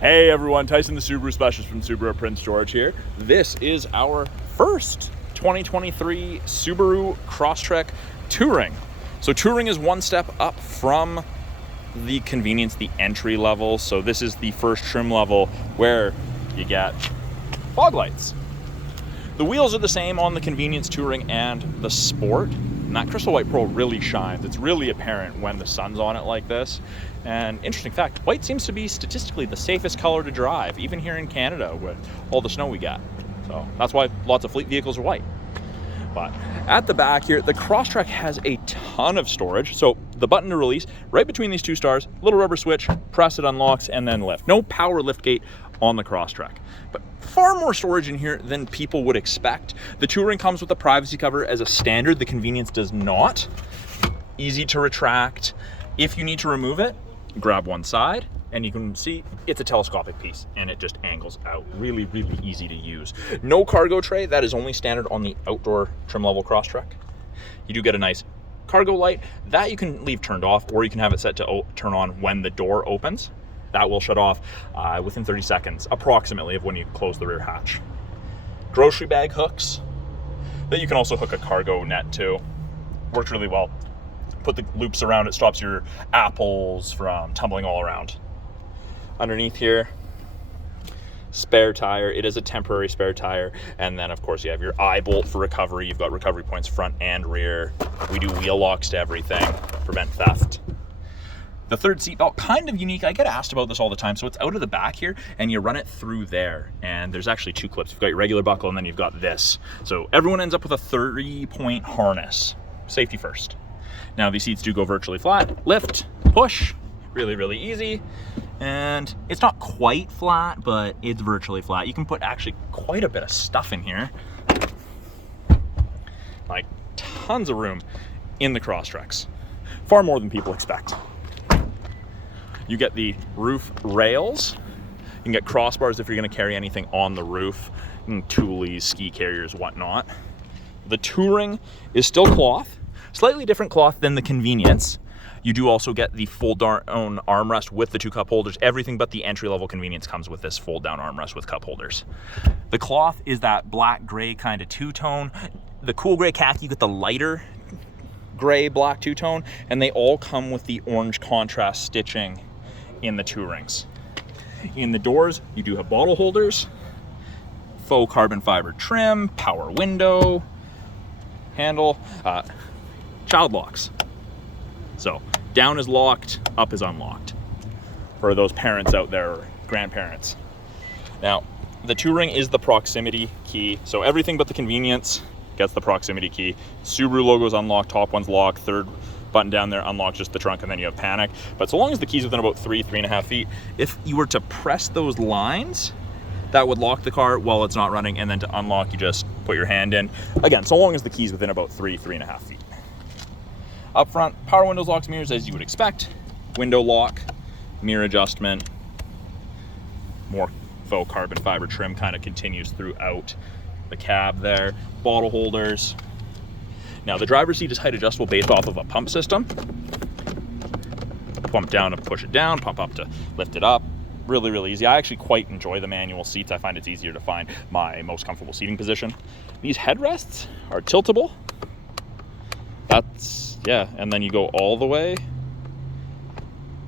Hey everyone, Tyson the Subaru Specialist from Subaru at Prince George here. This is our first 2023 Subaru Crosstrek Touring. So Touring is one step up from the convenience, the entry level. So this is the first trim level where you get fog lights. The wheels are the same on the convenience Touring and the Sport. And that crystal white pearl really shines. It's really apparent when the sun's on it like this. And interesting fact, white seems to be statistically the safest color to drive, even here in Canada with all the snow we got. So that's why lots of fleet vehicles are white. But at the back here, the Crosstrek has a ton of storage. So the button to release, right between these two stars, little rubber switch, press it unlocks, and then lift. No power lift gate on the Crosstrek, but far more storage in here than people would expect. The Touring comes with a privacy cover as a standard. The convenience does not. Easy to retract. If you need to remove it, grab one side and you can see it's a telescopic piece and it just angles out. Really, really easy to use. No cargo tray. That is only standard on the outdoor trim level Crosstrek. You do get a nice cargo light that you can leave turned off, or you can have it set to turn on when the door opens. That will shut off within 30 seconds, approximately, of when you close the rear hatch. Grocery bag hooks that you can also hook a cargo net to. Works really well. Put the loops around it, stops your apples from tumbling all around. Underneath here, spare tire. It is a temporary spare tire. And then, of course, you have your eye bolt for recovery. You've got recovery points front and rear. We do wheel locks to everything, prevent theft. The third seat belt, kind of unique. I get asked about this all the time. So it's out of the back here and you run it through there. And there's actually two clips. You've got your regular buckle and then you've got this. So everyone ends up with a 30-point harness. Safety first. Now these seats do go virtually flat. Lift, push, really, really easy. And it's not quite flat, but it's virtually flat. You can put actually quite a bit of stuff in here. Like tons of room in the Crosstreks. Far more than people expect. You get the roof rails. You can get crossbars if you're gonna carry anything on the roof, toolies, ski carriers, whatnot. The Touring is still cloth, slightly different cloth than the convenience. You do also get the fold-down armrest with the two cup holders. Everything but the entry-level convenience comes with this fold-down armrest with cup holders. The cloth is that black-gray kind of two-tone. The cool gray khaki, you get the lighter gray black two-tone, and they all come with the orange contrast stitching in the Tourings. In the doors, you do have bottle holders, faux carbon fiber trim, power window, handle, child locks. So down is locked, up is unlocked for those parents out there, or grandparents. Now, the Touring is the proximity key. So everything but the convenience gets the proximity key. Subaru logo's unlocked, top one's locked, third button down there unlocks just the trunk, and then you have panic. But so long as the key's within about 3.5 feet, if you were to press those lines, that would lock the car while it's not running, and then to unlock, you just put your hand in. Again, so long as the key's within about 3.5 feet. Up front, power windows, locks, mirrors, as you would expect. Window lock, mirror adjustment, more faux carbon fiber trim kind of continues throughout the cab there. Bottle holders. Now the driver's seat is height adjustable based off of a pump system. Pump down to push it down, pump up to lift it up. Really, really easy. I actually quite enjoy the manual seats. I find it's easier to find my most comfortable seating position. These headrests are tiltable. That's, yeah, and then you go all the way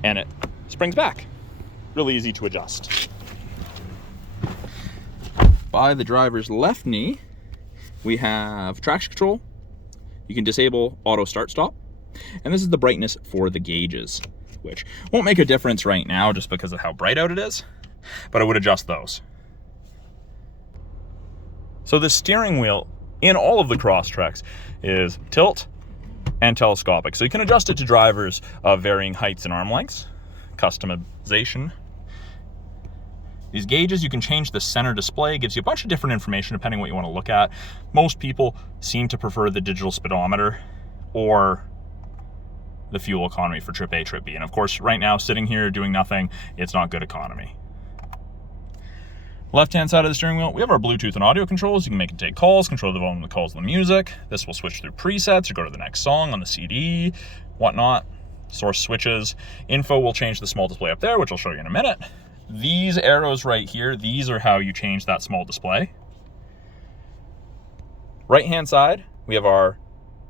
and it springs back. Really easy to adjust. By the driver's left knee, we have traction control. You can disable auto start stop. And this is the brightness for the gauges, which won't make a difference right now just because of how bright out it is, but I would adjust those. So the steering wheel in all of the Crosstreks is tilt and telescopic. So you can adjust it to drivers of varying heights and arm lengths, customization. These gauges, you can change the center display. It gives you a bunch of different information depending on what you want to look at. Most people seem to prefer the digital speedometer or the fuel economy for trip A, trip B. And of course, right now, sitting here doing nothing, it's not good economy. Left-hand side of the steering wheel, we have our Bluetooth and audio controls. You can make and take calls, control the volume of the calls and the music. This will switch through presets or go to the next song on the CD, whatnot. Source switches. Info will change the small display up there, which I'll show you in a minute. these arrows right here, these are how you change that small display. Right-hand side, we have our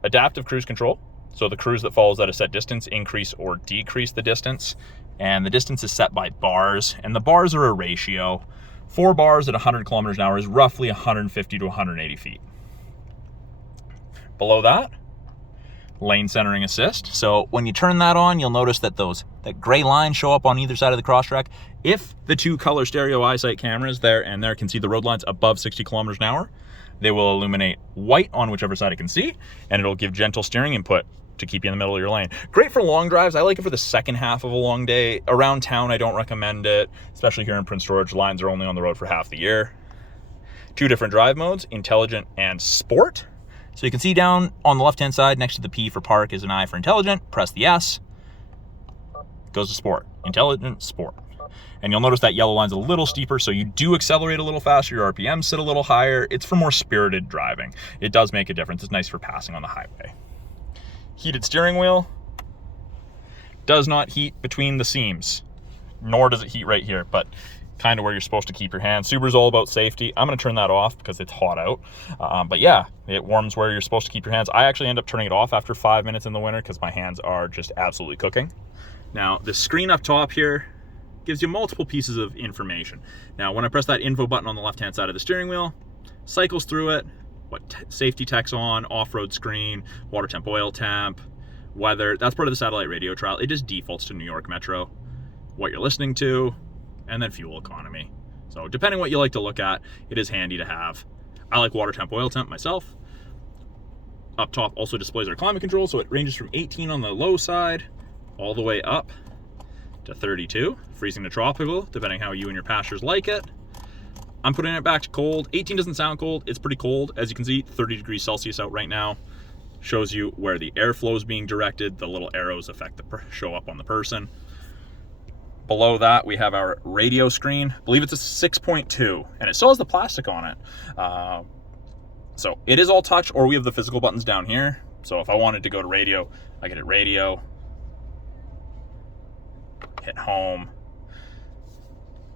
adaptive cruise control. So the cruise that follows at a set distance, increase or decrease the distance. And the distance is set by bars, and the bars are a ratio. 4 bars at 100 kilometers an hour is roughly 150 to 180 feet. Below that, lane centering assist. So when you turn that on, you'll notice that that gray lines show up on either side of the Crosstrek. If the 2 color stereo Eyesight cameras there and there can see the road lines above 60 kilometers an hour, they will illuminate white on whichever side it can see, and it'll give gentle steering input to keep you in the middle of your lane. Great for long drives. I like it for the second half of a long day. Around town, I don't recommend it, especially here in Prince George. Lines are only on the road for half the year. 2 different drive modes, intelligent and sport. So you can see down on the left-hand side next to the P for park is an I for intelligent. Press the S, goes to sport. Intelligent, sport. And you'll notice that yellow line's a little steeper, so you do accelerate a little faster, your RPMs sit a little higher. It's for more spirited driving. It does make a difference. It's nice for passing on the highway. Heated steering wheel does not heat between the seams, nor does it heat right here, but kind of where you're supposed to keep your hands. Subaru's all about safety. I'm gonna turn that off because it's hot out. But yeah, it warms where you're supposed to keep your hands. I actually end up turning it off after 5 minutes in the winter because my hands are just absolutely cooking. Now, the screen up top here gives you multiple pieces of information. Now, when I press that info button on the left-hand side of the steering wheel, cycles through it, what safety tech's on, off-road screen, water temp, oil temp, weather. That's part of the satellite radio trial. It just defaults to New York Metro, what you're listening to, and then fuel economy. So depending what you like to look at, it is handy to have. I like water temp, oil temp myself. Up top also displays our climate control, so it ranges from 18 on the low side all the way up to 32, freezing to tropical, depending how you and your passengers like it. I'm putting it back to cold. 18 doesn't sound cold, it's pretty cold. As you can see, 30 degrees Celsius out right now. Shows you where the airflow is being directed. The little arrows show up on the person. Below that, we have our radio screen. I believe it's a 6.2, and it still has the plastic on it. So it is all touch, or we have the physical buttons down here. So if I wanted to go to radio, I could hit radio, hit home.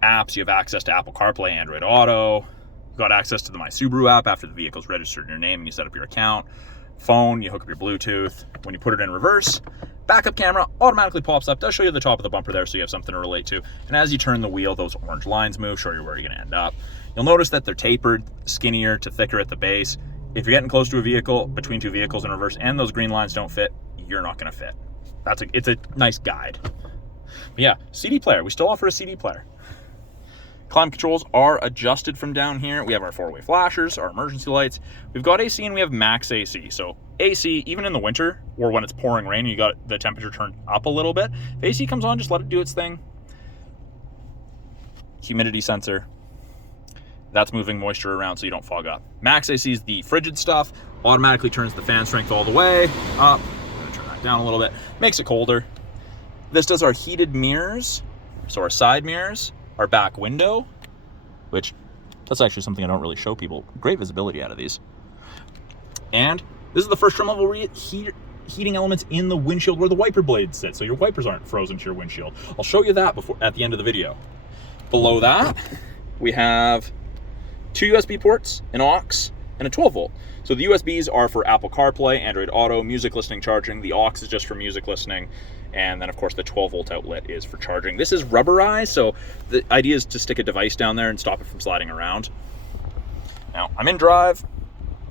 Apps, you have access to Apple CarPlay, Android Auto. You've got access to the My Subaru app after the vehicle's registered in your name and you set up your account. Phone, you hook up your Bluetooth. When you put it in reverse, backup camera automatically pops up, does show you the top of the bumper there so you have something to relate to. And as you turn the wheel, those orange lines move, show you where you're gonna end up. You'll notice that they're tapered, skinnier to thicker at the base. If you're getting close to a vehicle, between 2 vehicles in reverse, and those green lines don't fit, you're not gonna fit. It's a nice guide. But yeah, CD player, we still offer a CD player. Climate controls are adjusted from down here. We have our 4-way flashers, our emergency lights. We've got AC and we have max AC. So AC, even in the winter or when it's pouring rain and you got the temperature turned up a little bit, if AC comes on, just let it do its thing. Humidity sensor. That's moving moisture around so you don't fog up. Max AC is the frigid stuff. Automatically turns the fan strength all the way up. I'm gonna turn that down a little bit. Makes it colder. This does our heated mirrors. So our side mirrors, our back window, which that's actually something I don't really show people. Great visibility out of these. And this is the first trim level where you get heating elements in the windshield where the wiper blades sit, so your wipers aren't frozen to your windshield. I'll show you that at the end of the video. Below that, we have 2 USB ports, an aux, and a 12 volt. So the USBs are for Apple CarPlay, Android Auto, music listening, charging. The aux is just for music listening. And then of course the 12 volt outlet is for charging. This is rubberized, so the idea is to stick a device down there and stop it from sliding around. Now I'm in drive,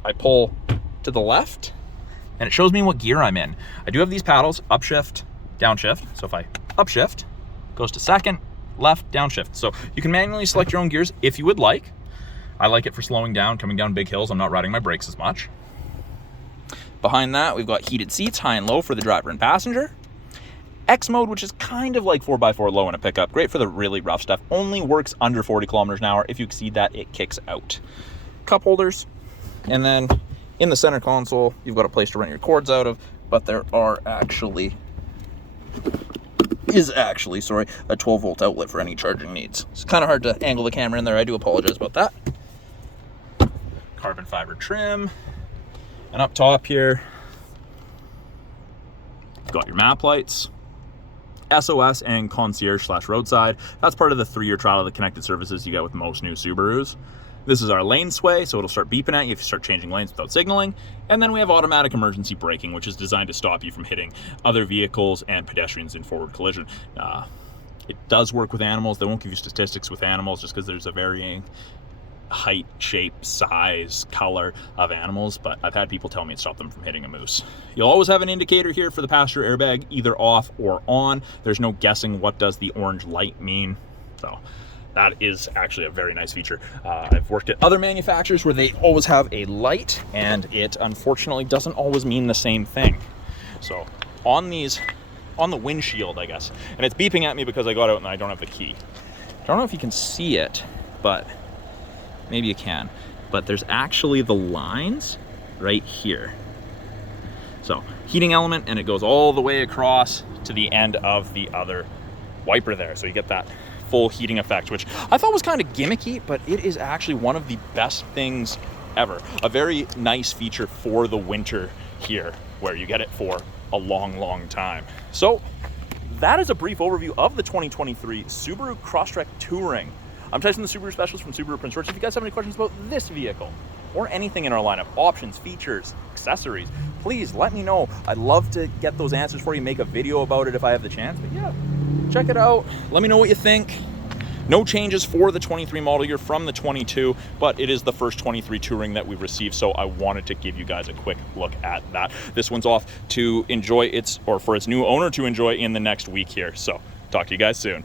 I pull to the left, and it shows me what gear I'm in. I do have these paddles, upshift, downshift. So if I upshift, it goes to second, left, downshift. So you can manually select your own gears if you would like. I like it for slowing down, coming down big hills. I'm not riding my brakes as much. Behind that, we've got heated seats, high and low for the driver and passenger. X mode, which is kind of like 4x4 low in a pickup. Great for the really rough stuff. Only works under 40 kilometers an hour. If you exceed that, it kicks out. Cup holders. And then in the center console, you've got a place to run your cords out of, but there is actually a 12 volt outlet for any charging needs. It's kind of hard to angle the camera in there. I do apologize about that. Carbon fiber trim. And up top here, you've got your map lights. SOS and Concierge/Roadside. That's part of the 3-year trial of the connected services you get with most new Subarus. This is our lane sway, so it'll start beeping at you if you start changing lanes without signaling. And then we have automatic emergency braking, which is designed to stop you from hitting other vehicles and pedestrians in forward collision. It does work with animals. They won't give you statistics with animals just because there's a varying height, shape, size, color of animals, but I've had people tell me it stopped them from hitting a moose. You'll always have an indicator here for the passenger airbag, either off or on. There's no guessing what does the orange light mean. So that is actually a very nice feature. I've worked at other manufacturers where they always have a light, and it unfortunately doesn't always mean the same thing. So on the windshield, I guess, and it's beeping at me because I got out and I don't have the key. I don't know if you can see it, but maybe you can. But there's actually the lines right here. So heating element, and it goes all the way across to the end of the other wiper there. So you get that full heating effect, which I thought was kind of gimmicky, but it is actually one of the best things ever. A very nice feature for the winter here, where you get it for a long time. So that is a brief overview of the 2023 Subaru Crosstrek Touring. I'm Tyson, the Subaru specialist from Subaru Prince George. If you guys have any questions about this vehicle or anything in our lineup, options, features, accessories, please let me know. I'd love to get those answers for you, make a video about it if I have the chance. But yeah, check it out. Let me know what you think. No changes for the 23 model year from the 22, but it is the first 23 Touring that we've received, so I wanted to give you guys a quick look at that. This one's off to enjoy for its new owner to enjoy in the next week here. So talk to you guys soon.